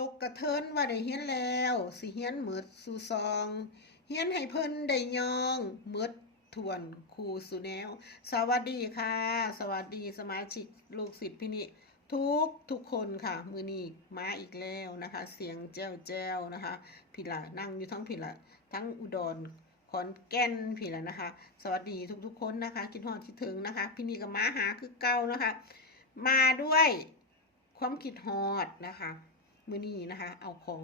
ตกกระเทินว่าได้เฮียนแล้ว สิเฮียนหมืดสู่ซองเฮียนให้เพิ่นได้ยองหมืดทวนครูสุแนว สวัสดีค่ะ สวัสดีสมาชิกลูกศิษย์พี่นิทุกทุกคนค่ะ มือนี้มาอีกแล้วนะคะ เสียงแจ้วแจ้วนะคะพี่ละนั่งอยู่ทั้งพี่ละทั้งอุดรขอนแก่นพี่ละนะคะ สวัสดีทุกทุกคนนะคะคิดฮอดคิดถึงนะคะ พี่นี่กับมาหาคือเก่านะคะ มาด้วยความคิดฮอดนะคะ มือนี้นะคะ เอาของ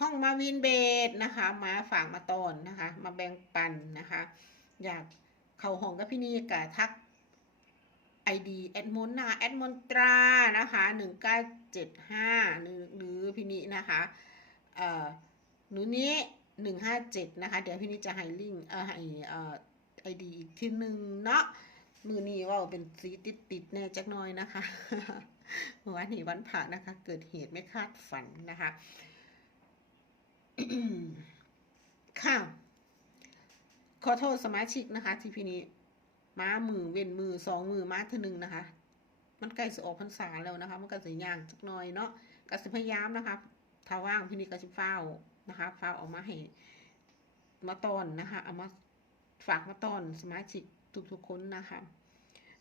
ห้องมาวินเบดนะคะ มาฝากมาตอนนะคะ มาแบ่งปันนะคะ อยากเข้าห้องกับพี่นี่กะทัก ID แอดมอนนาแอดมอนตรานะคะหนึ่งเก้าเจ็ดห้าหรือหรือพี่นินะคะเอ่อหนูนี้หนึ่งห้าเจ็ดนะคะ เดี๋ยวพี่นิจะให้ลิงเอ่อให้เอ่อไอดีอีกทีหนึ่งเนาะมือนี้ว่าเป็นสีติดติดๆแน่จักหน้อยนะคะ เมื่อวานนี้วันพระนะคะ เกิดเหตุไม่คาดฝันนะคะค่ะขอโทษสมาชิกนะคะ ที่พี่นี้ม้ามือเว้นมือสองมือม้าเทนึงนะคะ มันใกล้จะออกพรรษาแล้วนะคะ มันก็จะย่างจักหน่อยเนาะก็จะพยายามนะคะถ้าว่างพี่นี่ก็จะเฝ้านะคะเฝ้าออกมาให้มาตอนนะคะ เอามาฝากมาตอนสมาชิกทุกๆคนนะคะ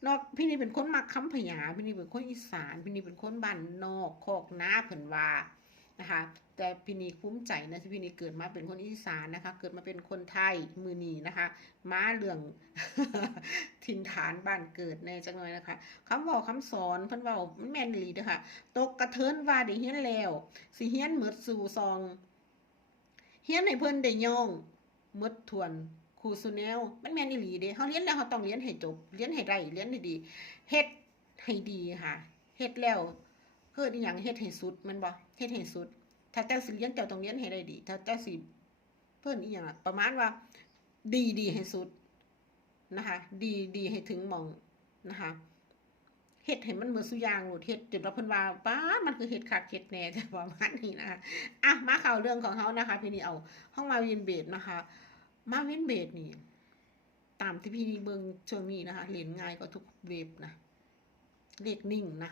นอกพี่นี่เป็นคนมักคำพยาพี่นี่เป็นคนอีสานพี่นี่เป็นคนบ้านนอกคอกนาเพิ่นว่านะคะแต่พี่นี่ภูมิใจนะที่พี่นี่เกิดมาเป็นคนอีสานนะคะ เกิดมาเป็นคนไทยมือนีนะคะ ม้าเรื่องถิ่นฐานบ้านเกิดแน่จังเลยนะคะคำเว้าคำสอนเพิ่นว้ามันแม่นลีเด้อค่ะตกกระเทินว่าได้เฮียนแล้วสิเฮียนหมดสู่ซองเฮียนให้เพิ่นได้ย่องหมดทวน ครูสุแนวมันแม่นอีหลีเด้เฮาเรียนแล้วเฮาต้องเรียนให้จบเรียนให้ได้เรียนให้ดีเฮ็ดให้ดีค่ะเฮ็ดแล้วเฮ็ดอีหยังเฮ็ดให้สุดมันบ่เฮ็ดให้สุด ถ้าเจ้าสิเรียนเจ้าต้องเรียนให้ได้ดี ถ้าเจ้าสิเพิ่นอีหยังประมาณว่า ดีดีให้สุดนะคะ ดีดีให้ถึงมองนะคะเฮ็ดให้มันเหมือนสุยางหลดเฮ็ดจนว่าเพิ่นว่าป้ามันคือเฮ็ดคักเฮ็ดแน่แต่ประมาณนี้นะคะอะมาเข้าเรื่องของเขานะคะพี่นี่เอาห้องมาวินเบดนะคะ มาเวินเบดนี่ ตามที่พี่นีเบิ่งช่วงนี้นะคะเล่นง่ายกว่าทุกเว็บนะเลขนิ่งนะ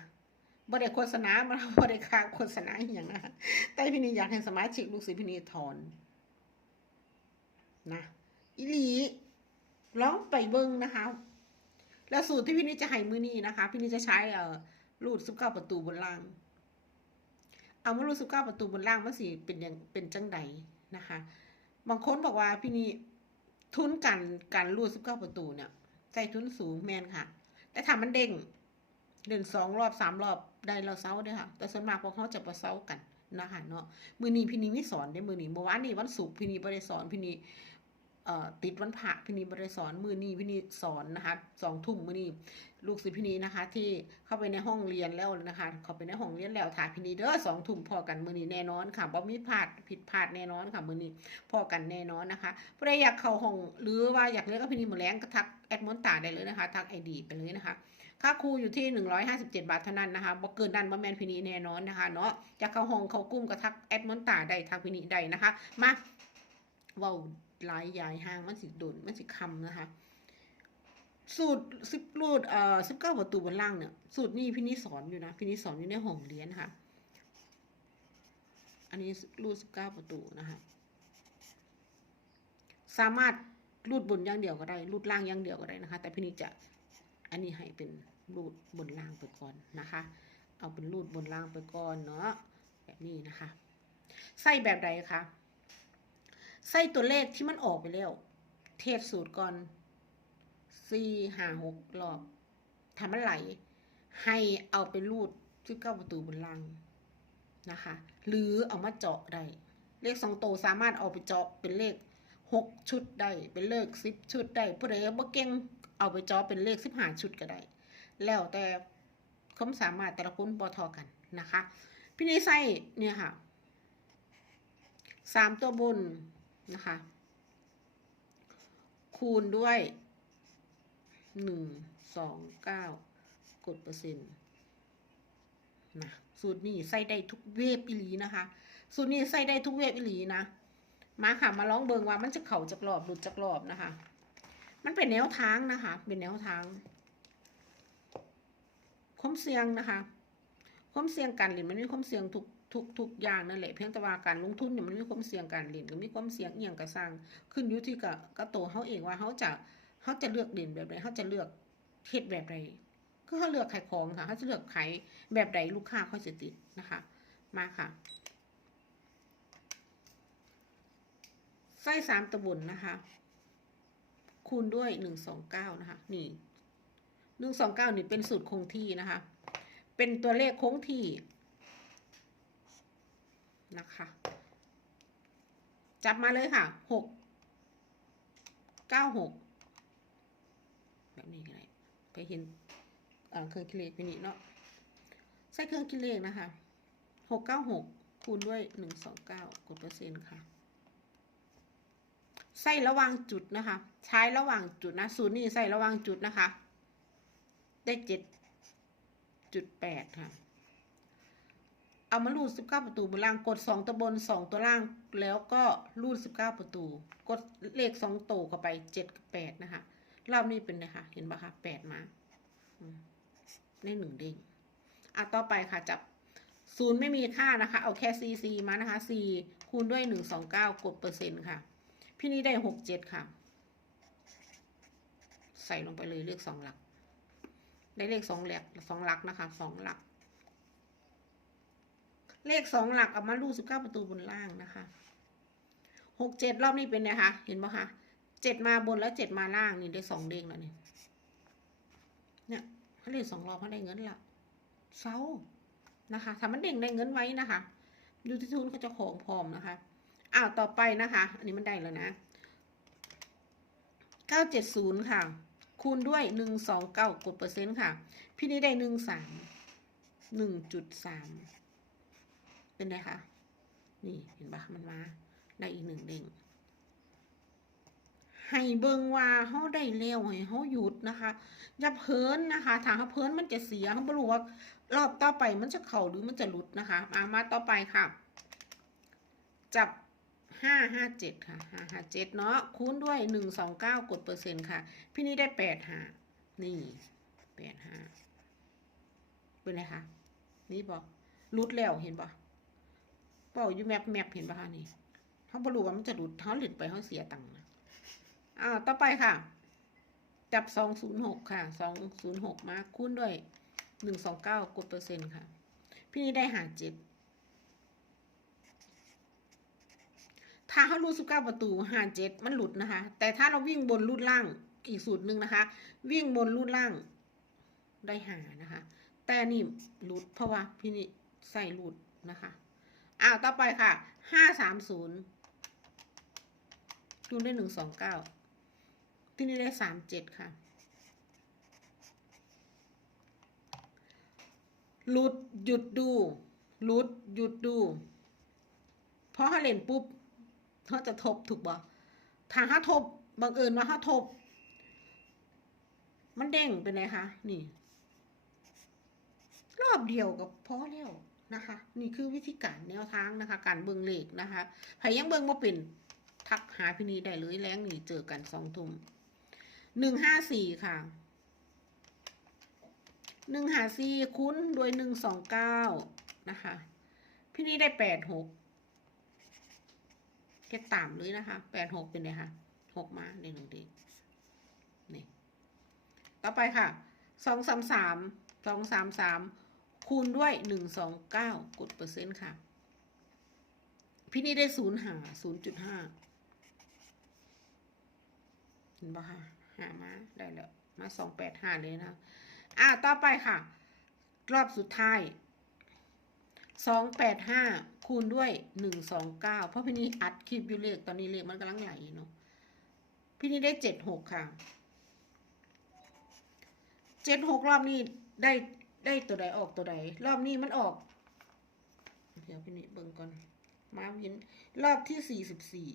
บ่ได้โฆษณามาบ่ได้ค่าโฆษณาอย่างนะแต่พี่นีอยากให้สมาชิกลูกศิษย์พี่นีถอนนะอีหลีลองไปเบิ้งนะคะ แล้วสูตรที่พี่นิดจะให้มือนี้นะคะ พี่นิดจะใช้เอ่อรูดสิบเก้าประตูบนล่าง เอามารูดสิบเก้าประตูบนล่างมันสิเป็นย่างเป็นจังใดนะคะ บางคนบอกว่าพี่นี่ทุนการการรูดสิบเก้าประตูเนี่ยใจทุนสูงแมนค่ะ แต่ถ้ามันเด้งเดินสองรอบสามรอบได้เราเซาเด้อค่ะ แต่ส่วนมากพวกเขาจะประเซากันนะคะเนาะมือนี้พี่นี่ไม่สอนได้มือนี้เมื่อวานนี้วันศุกร์พี่นี่ไม่ได้สอนพี่นี่ ติดวันพระพี่นีบริสอนมือนี้พี่นีสอนนะคะสองทุ่มมือนี้ลูกศิษย์พี่นีนะคะ ที่เข้าไปในห้องเรียนแล้วนะคะ เขาไปในห้องเรียนแล้วถ่ายพี่นีเด้อสองทุ่มพอกันมือนี้แน่นอนค่ะบ่มีพลาดผิดพลาดแน่นอนค่ะมือนี้พอกันแน่นอนนะคะผู้ใดอยากเข้าห้องหรือว่าอยากเรียนกับพี่นีหมดแรงก็ทักแอดมอนตาได้เลยนะคะทักไอดีไปเลยนะคะค่าครูอยู่ที่ 157 บาทเท่านั้นนะคะบ่เกินนั้นบ่แมนพินีแน่นอนนะคะเนาะจะเข้าห้องเข้ากลุ่มก็ทักแอดมอนตาได้ทักพินีได้นะคะมาว้าห ลายยายห่างมันสิโดนมันสิคำนะคะ สูตรสิบรูดเอ่อสิบเก้าประตูบนล่างเนี่ย สูตรนี้พี่นิสอนอยู่นะพี่นิสอนอยู่ในห้องเรียนค่ะ อันนี้รูดสิบเก้าประตูนะคะ สามารถรูดบนอย่างเดียวก็ได้รูดล่างอย่างเดียวก็ได้นะคะ แต่พี่นิจะอันนี้ให้เป็นรูดบนล่างไปก่อนนะคะ เอาเป็นรูดบนล่างไปก่อนเนาะแบบนี้นะคะ ใส่แบบใดคะ ใส่ตัวเลขที่มันออกไปแล้ว เทศสูตรก่อนสี่ห้าหกรอบทำมันไหล ให้เอาไปรูดที่เก้าประตูบนล่างนะคะ หรือเอามาเจาะได้ เลขสองโตสามารถเอาไปเจาะเป็นเลขหกชุดได้ เป็นเลขสิบชุดได้ผู้ใดบ่เก่งเอาไปเจาะเป็นเลขสิบห้าชุดก็ได้ แล้วแต่ความสามารถแต่ละคนบ่ทอกันนะคะ พี่นิสัยเนี่ยค่ะสามตัวบน นะคะ คูณด้วยหนึ่งสองเก้ากดเปอร์เซ็นต์นะสูตรนี้ใส่ได้ทุกเวฟอิลีนะคะ สูตรนี้ใส่ได้ทุกเวฟอิลีนะ มาค่ะมาลองเบิงว่ามันจะเข่าจากรอบหลุดจากรอบนะคะ มันเป็นแนวทางนะคะ เป็นแนวทางความเสี่ยงนะคะความเสี่ยงการเรียนมันมีความเสี่ยงทุก ทุกทุกอย่างนั่นแหละเพียงแต่ว่าการลงทุนเนี่ยมันมีความเสี่ยงการเล่นก็มีความเสี่ยงเอียงก็สร้างขึ้นอยู่ที่กับกับตัวเขาเองว่าเขาจะเขาจะเลือกเด่นแบบใดเขาจะเลือกเฮ็ดแบบใดก็เขาเลือกขายของค่ะเขาจะเลือกขายแบบใดลูกค้าเขาจะติดนะคะ มาค่ะไส้สามตะบุนนะคะ คูณด้วยหนึ่งสองเก้านะคะ นี่หนึ่งสองเก้านี่เป็นสูตรคงที่นะคะ เป็นตัวเลขคงที่ นะคะ จับมาเลยค่ะหกเก้าหกแบบนี้ก็ได้ไปเห็นเครื่องคิดเลขไปนี่เนาะใส่เครื่องคิดเลขนะคะหกเก้าหกคูณด้วยหนึ่งสองเก้ากดเปอร์เซ็นต์ค่ะใส่ระหว่างจุดนะคะ ใช้ระหว่างจุดนะศูนย์นี่ใส่ระหว่างจุดนะคะ ได้เจ็ดจุดแปดค่ะ เอามารูดสิบเก้าประตูบนล่างกดสองตัวบนสองตัวล่าง แล้วก็รูดสิบเก้าประตู กดเลขสองโตเข้าไปเจ็ดกับแปดนะคะรอบนี้เป็นนะคะเห็นปะคะแปดมาในหนึ่งเด้งอะต่อไปค่ะจับศูนย์ไม่มีค่านะคะ เอาแค่ซีซีมานะคะซีคูณด้วยหนึ่งสองเก้ากดเปอร์เซ็นต์ค่ะ พี่นี้ได้หกเจ็ดค่ะ ใส่ลงไปเลยเลขสองหลัก ได้เลขสองหลักสองหลักนะคะสองหลัก เลขสองหลักเอามาลูกสิบเก้าประตูบนล่างนะคะหกเจ็ดรอบนี้เป็นไงคะ เห็นไหมคะเจ็ดมาบนแล้วเจ็ดมาล่างนี่ได้สองเด้งแล้วเนี่ยเนี่ยเขาเล่นสองรอบเขาได้เงินละเศร้านะคะถ้ามันเด้งได้เงินไว้นะคะดูที่ทุนเขาจะของพร้อมนะคะอ้าวต่อไปนะคะ อันนี้มันได้แล้วนะเก้าเจ็ดศูนย์ค่ะ คูณด้วยหนึ่งสองเก้ากดเปอร์เซ็นต์ค่ะ พี่นี้ได้หนึ่งสามหนึ่งจุดสาม เป็นไงคะนี่เห็นปะมันมาได้อีกหนึ่งเด้งให้เบิงว่าเฮาได้แล้วให้เฮาหยุดนะคะ อย่าเพ้นนะคะถ้าเฮาเพ้นมันจะเสียเฮาบรูว่ารอบต่อไปมันจะเข้าหรือมันจะหลุดนะคะมามาต่อไปค่ะ จับห้าห้าเจ็ดค่ะห้าห้าเจ็ดเนาะคูณด้วยหนึ่งสองเก้ากดเปอร์เซ็นต์ค่ะ พี่นี่ได้แปดห้านี่แปดห้าเป็นไงคะนี่บอกรุดแล้วเห็นปะ เป่าอยู่แมปแมปเห็นปะคะนี่เขาบรู้ว่ามันจะรุดเขาหลุดไปเขาเสียตังค์นะอ่าต่อไปค่ะ จับสองศูนย์หกค่ะสองศูนย์หกมาคูณด้วยหนึ่งสองเก้ากดเปอร์เซ็นต์ค่ะ พี่นี่ได้หาเจ็ดถ้าเขารูดสิบเก้าประตูห้าเจ็ดมันหลุดนะคะ แต่ถ้าเราวิ่งบนรูดล่างอีกสูตรหนึ่งนะคะ วิ่งบนรูดล่างได้หานะคะ แต่นี่หลุดเพราะว่าพี่นี่ใส่หลุดนะคะ อ้าวต่อไปค่ะห้าสามศูนย์ดูได้หนึ่งสองเก้าพี่นี่ได้สามเจ็ดค่ะ หลุดหยุดดู หลุดหยุดดู เพราะถ้าเล่นปุ๊บเขาจะทบถูกบ่ถ้าเขาทบบังเอิญว่าเขาทบ มันเด้งเป็นไงคะ นี่ รอบเดียวกับพอแล้ว นะคะ นี่คือวิธีการแนวทางนะคะ การเบิงเลขนะคะใครยังเบิงมาเป็นทักหาพี่นีได้เลยแรงนี่เจอกันสองทุ่มหนึ่งห้าสี่ค่ะหนึ่งหาสี่คูณโดยหนึ่งสองเก้านะคะพี่นี่ได้แปดหกแค่ต่ำเลยนะคะแปดหกเป็นไงคะหกมาในหนึ่งดีนี่ ต่อไปค่ะสองสามสามสองสามสาม คูณด้วยหนึ่งสองเก้ากดเปอร์เซ็นต์ค่ะ พี่นี่ได้ศูนย์หาศูนย์จุดห้าเห็นปะคะหามาได้แล้ว มาสองแปดห้าเลยนะ อ่าต่อไปค่ะ รอบสุดท้ายสองแปดห้าคูณด้วยหนึ่งสองเก้าเพราะพี่นี้อัดคลิปอยู่เลขตอนนี้เลขมันกำลังไหลเนาะพี่นี้ได้เจ็ดหกค่ะเจ็ดหกรอบนี้ได้ ได้ตัวใดออกตัวใดรอบนี้มันออก เดี๋ยวพี่นี้เบิ่งก่อน มาวิน รอบที่สี่สิบสี่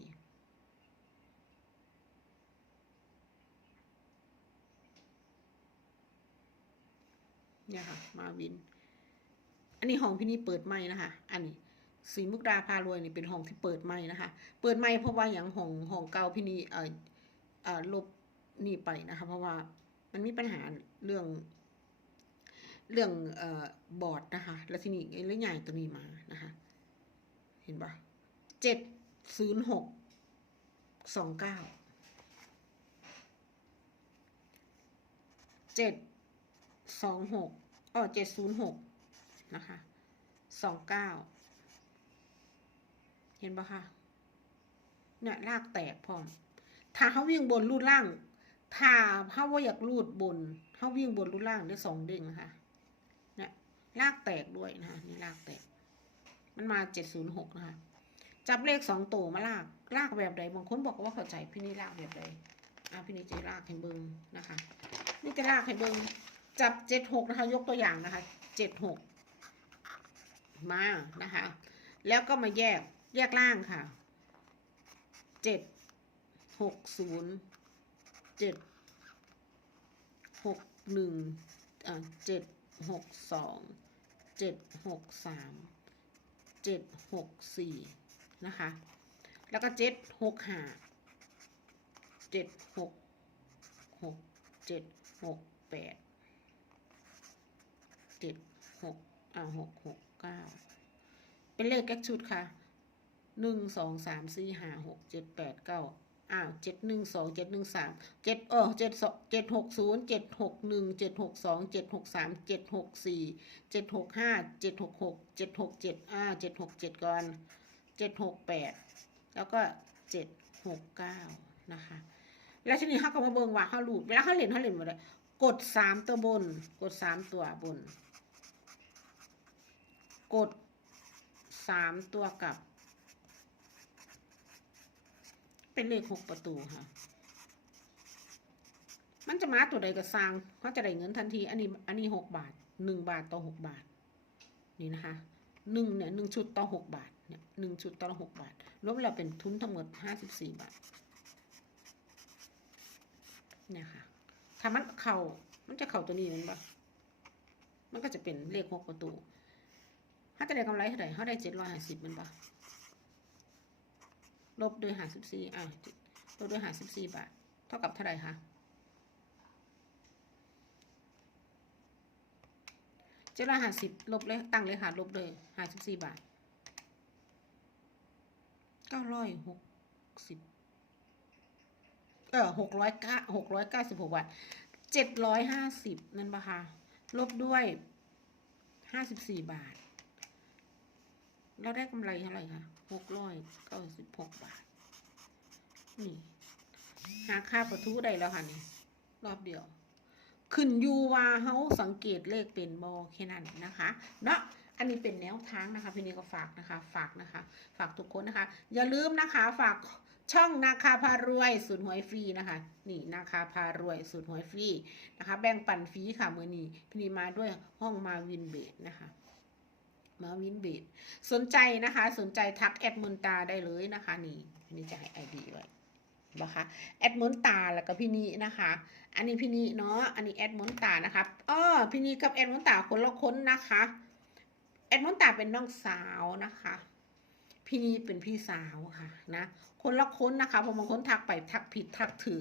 เนี่ยค่ะ มาวิน อันนี้ห้องพี่นี่เปิดไม่นะคะ อันนี้สีมุกดาพารวยนี่เป็นห้องที่เปิดไม่นะคะ เปิดไม่เพราะว่าอย่างห้องห้องเก่าพี่นี่เอ่อเอ่อลบนี่ไปนะคะ เพราะว่ามันมีปัญหาเรื่อง เรื่องเอ่อบอร์ดนะคะ แล้วทีนี้เรื่องใหญ่ตัวนี้มานะคะ เห็นปะเจ็ดศูนย์หกสองเก้าเจ็ดสองหกอ๋อเจ็ดศูนย์หกนะคะสองเก้าเห็นปะคะเนี่ยลากแตกพร้อม ถ้าเขาวิ่งบนรูดล่าง ถ้าเขาว่าอยากรูดบนเขาวิ่งบนรูดล่างได้สองเด้งนะคะ ลากแตกด้วยนะคะนี่ลากแตก มันมาเจ็ดศูนย์หกนะคะ จับเลขสองตัวมาลาก ลากแบบใดบางคนบอกว่าเข้าใจพี่นี่ลากแบบใดอะพี่นี่จะลากให้เบิงนะคะ นี่จะลากให้เบิงจับเจ็ดหกนะคะ ยกตัวอย่างนะคะเจ็ดหกมานะคะ แล้วก็มาแยกแยกล่างค่ะเจ็ดหกศูนย์เจ็ดหกหนึ่งอ่าเจ็ดหกสอง เจ็ดหกสามเจ็ดหกสี่นะคะ แล้วก็เจ็ดหกห้าเจ็ดหกหกเจ็ดหกแปดเจ็ดหกอ่าหกหกเก้าเป็นเลขแก๊กชุดค่ะหนึ่งสองสามสี่ห้าหกเจ็ดแปดเก้า อ้าวเจ็ดหนึ่งสองเจ็ดหนึ่งสามเจ็ดเออเจ็ดสองเจ็ดหกศูนย์เจ็ดหกหนึ่งเจ็ดหกสองเจ็ดหกสามเจ็ดหกสี่เจ็ดหกห้าเจ็ดหกหกเจ็ดหกเจ็ดอ่าเจ็ดหกเจ็ดก่อนเจ็ดหกแปดแล้วก็เจ็ดหกเก้านะคะแล้วทีนี้เขาก็มาเบิ่งว่าเขาหลุดเวลาเขาเล่นเขาเล่นมาเลยกดสามตัวบน กดสามตัวบน กดสามตัวกับ เป็นเลขหกประตูค่ะ มันจะมาตัวใดก็สร้างเขาจะได้เงินทันที อันนี้อันนี้หกบาทหนึ่งบาทต่อหกบาท นี่นะคะหนึ่งเนี่ยหนึ่งชุดต่อหกบาทเนี่ยหนึ่งชุดต่อหกบาทรวมแล้วเป็นทุนทั้งหมดห้าสิบสี่บาทเนี่ยค่ะถ้ามันเข่ามันจะเข่าตัวนี้นั่นปะมันก็จะเป็นเลขหกประตูถ้าจะได้กำไรเท่าไหร่เขาได้เจ็ดร้อยห้าสิบมันปะ ลบด้วยห้าสิบสี่อะลบด้วยห้าสิบสี่บาท เท่ากับเท่าไหร่คะเจ็ดร้อยห้าสิบลบเลยตั้งเลยค่ะลบเลยห้าสิบสี่บาทเก้าร้อยหกสิบเออหกร้อยเก้าหกร้อยเก้าสิบหกบาทเจ็ดร้อยห้าสิบนั่นปะคะลบด้วยห้าสิบสี่บาท เราได้กำไรเท่าไหร่คะ หกร้อยเก้าสิบหกบาท นี่ หาค่าประทุได้แล้วค่ะนี่ รอบเดียว ขึ้นยูว่าเฮาสังเกตเลขเป็นบอแค่นั้นนะคะเนาะอันนี้เป็นแนวทางนะคะพี่นี่ก็ฝากนะคะ ฝากนะคะ ฝากทุกคนนะคะ อย่าลืมนะคะ ฝากช่องนาคาพารวยสูตรหวยฟรีนะคะ นี่นาคาพารวยสูตรหวยฟรีนะคะ แบ่งปันฟรีค่ะมือนี้พี่นี่มาด้วยห้องมาวินเบดนะคะ มาวินเบดสนใจนะคะ สนใจทักแอดมุนตาได้เลยนะคะ นี่นี่จะให้ไอดีไว้นะคะแอดมุนตาแล้วก็พี่นีนะคะ อันนี้พี่นีเนาะอันนี้แอดมุนตานะคะอ้อพี่นีกับแอดมุนตาคนละคนนะคะแอดมุนตาเป็นน้องสาวนะคะ พี่นี่เป็นพี่สาวค่ะนะคนละคนนะคะพอบางคนทักไปทักผิดทักถือ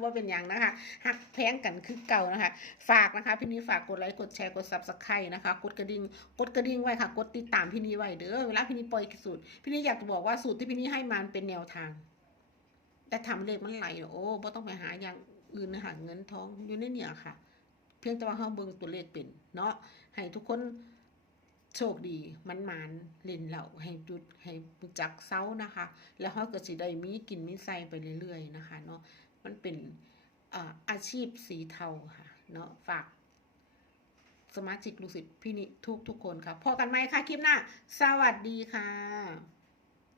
ว่าเป็นอย่างนะคะหักแพงกันคือเก่านะคะ ฝากนะคะ พี่นี่ฝากกดไลค์กดแชร์กดซับสไครต์นะคะ กดกระดิ่งกดกระดิ่งไว้ค่ะ กดติดตามพี่นี่ไว้เด้อเวลาพี่นี่ปล่อยสูตรพี่นี่อยากจะบอกว่าสูตรที่พี่นี่ให้มันเป็นแนวทาง แต่ทำเลขมันไหลโอ้ไ่ต้องไปหาอย่างอื่นนะคะเงินทองอยู่ในเนี่ยค่ะ เพียงแต่ว่าเฮาเบิ่งตัวเลขเป็นเนาะให้ทุกคน โชคดีมันมานเล่นเหล่าให้จุดให้จักเซานะคะ แล้วเขาก็สิได้มีกินมีใส่ไปเรื่อยๆนะคะเนาะมันเป็นอาชีพสีเทาค่ะเนาะฝากสมาชิกลูกศิษย์พี่นิทุกทุกคนค่ะพอกันไหมคะคลิปหน้า สวัสดีค่ะ